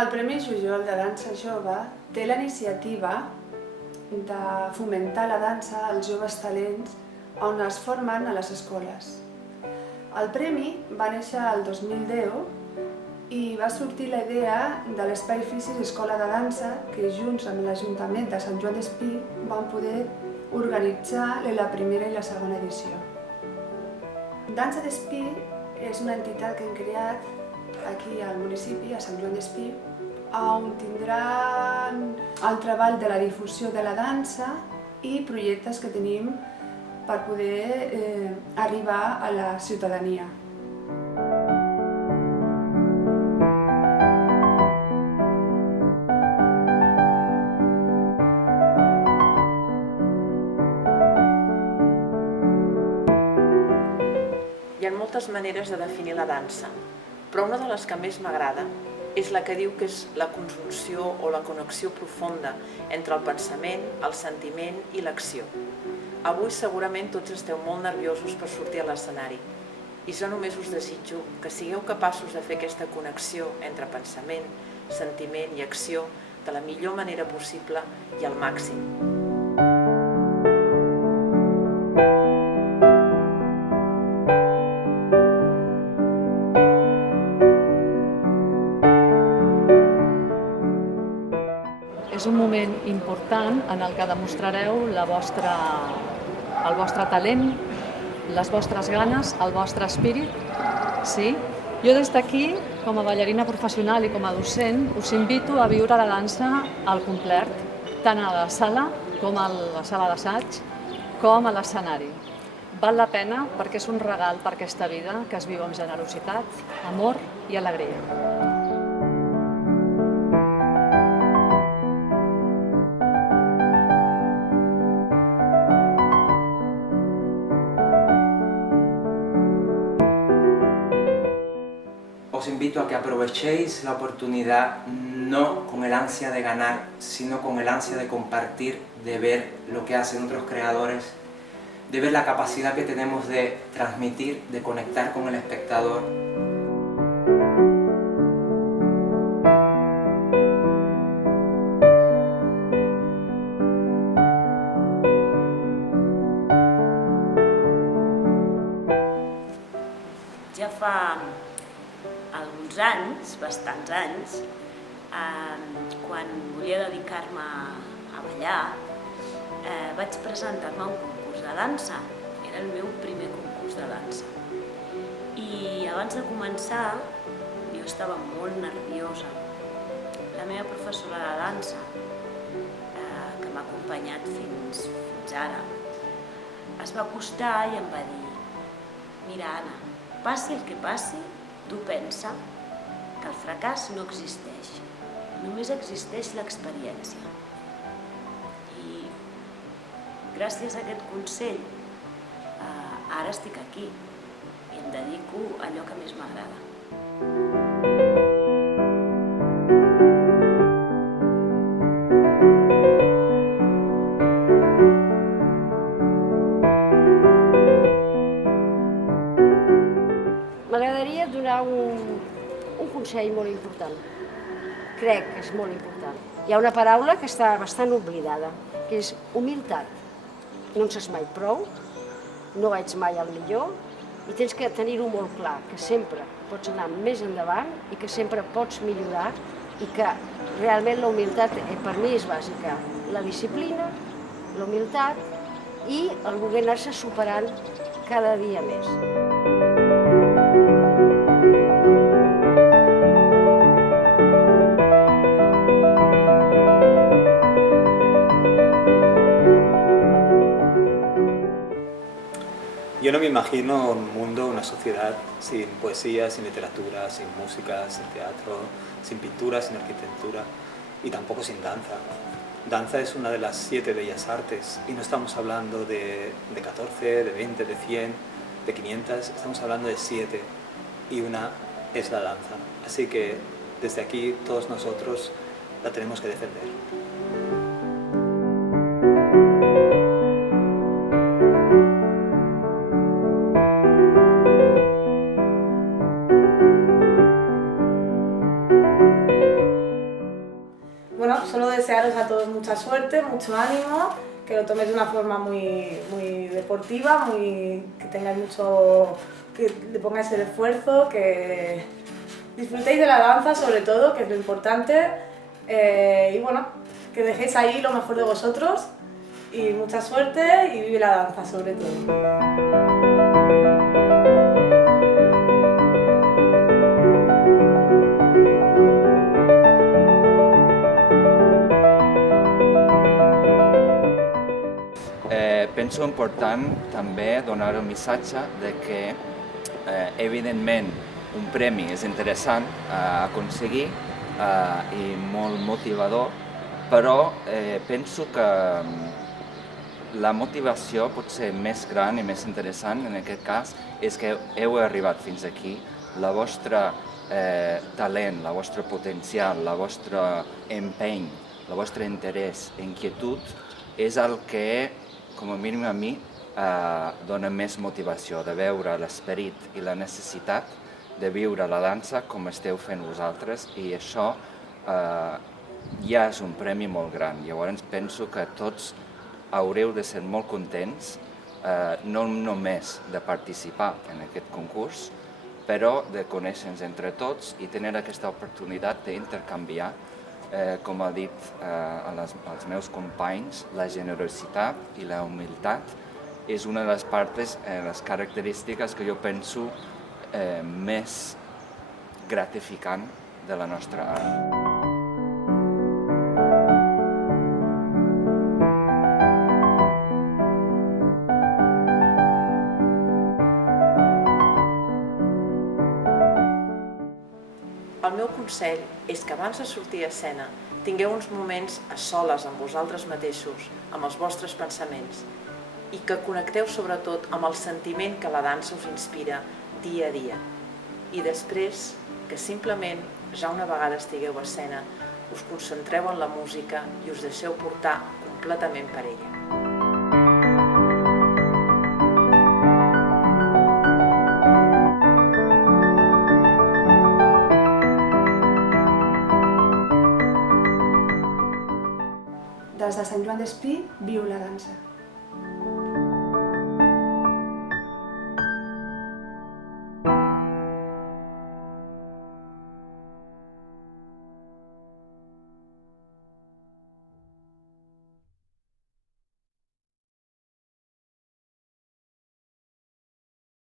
El Premi Jujol de Dansa Jove té la iniciativa de fomentar la dansa als joves talents on es formen a les escoles. El premi va néixer el 2010 i va sortir la idea de l'Espai Fisis Escola de Dansa que junts amb l'Ajuntament de Sant Joan d'Espí van poder organitzar la primera i la segona edició. Dansa d'Espí és una entitat que hem creat aquí al municipi, a Sant Joan d'Espí, on tindran el treball de la difusió de la dansa i projectes que tenim per poder arribar a la ciutadania. Hi ha moltes maneres de definir la dansa, però una de les que més m'agrada és la que diu que és la conjunció o la connexió profunda entre el pensament, el sentiment i l'acció. Avui segurament tots esteu molt nerviosos per sortir a l'escenari i jo només us desitjo que sigueu capaços de fer aquesta connexió entre pensament, sentiment i acció de la millor manera possible i al màxim. És un moment important en el que demostrareu el vostre talent, les vostres ganes, el vostre espírit. Sí? Jo des d'aquí, com a ballarina professional i com a docent, us invito a viure la dansa al complet, tant a la sala com a la sala d'assaig, com a l'escenari. Val la pena perquè és un regal per aquesta vida que es viu amb generositat, amor i alegria. Os invito a que aprovechéis la oportunidad no con el ansia de ganar, sino con el ansia de compartir, de ver lo que hacen otros creadores, de ver la capacidad que tenemos de transmitir, de conectar con el espectador. Ja fa alguns anys, bastants anys, quan volia dedicar-me a ballar, vaig presentar-me a un concurs de dansa. Era el meu primer concurs de dansa. I abans de començar, jo estava molt nerviosa. La meva professora de dansa, que m'ha acompanyat fins ara, es va acostar i em va dir: "Mira, Anna, passi el que passi, tu pensa que el fracàs no existeix, només existeix l'experiència." I gràcies a aquest consell, ara estic aquí i em dedico a allò que més m'agrada. M'agradaria donar un consell molt important. Crec que és molt important. Hi ha una paraula que està bastant oblidada, que és humilitat. No en saps mai prou, no ets mai el millor i tens que tenir-ho molt clar, que sempre pots anar més endavant i que sempre pots millorar i que realment la humilitat per mi és bàsica. La disciplina, la humilitat i el voler anar-se superant cada dia més. Yo no me imagino un mundo, una sociedad sin poesía, sin literatura, sin música, sin teatro, sin pintura, sin arquitectura y tampoco sin danza. Danza es una de las 7 bellas artes y no estamos hablando de 14, de 20, de 100, de 500, estamos hablando de 7 y una es la danza. Así que desde aquí todos nosotros la tenemos que defender. mucha suerte, mucho ánimo, que lo toméis de una forma muy deportiva, que tengáis que le pongáis el esfuerzo, que disfrutéis de la danza sobre todo, que es lo importante, y bueno, que dejéis ahí lo mejor de vosotros y mucha suerte y vive la danza sobre todo. Penso important també donar el missatge de que evidentment un premi és interessant a aconseguir i molt motivador, però penso que la motivació pot ser més gran i més interessant en aquest cas és que heu arribat fins aquí, la vostra talent, la vostra potencial, la vostra empeny, el vostre interès, inquietud, és el que, com a mínim a mi, dona més motivació de veure l'esperit i la necessitat de viure la dansa com esteu fent vosaltres, i això ja és un premi molt gran. Llavors penso que tots haureu de ser molt contents, no només de participar en aquest concurs, però de conèixer-nos entre tots i tenir aquesta oportunitat d'intercanviar, com ha dit als meus companys, la generositat i la humilitat és una de les parts, les característiques que jo penso més gratificant de la nostra art. El meu consell és que abans de sortir a escena tingueu uns moments a soles amb vosaltres mateixos, amb els vostres pensaments, i que connecteu sobretot amb el sentiment que la dansa us inspira dia a dia. I després, que simplement, ja una vegada estigueu a escena, us concentreu en la música i us deixeu portar completament per ella. Des de Sant Joan d'Espí, viu la dansa.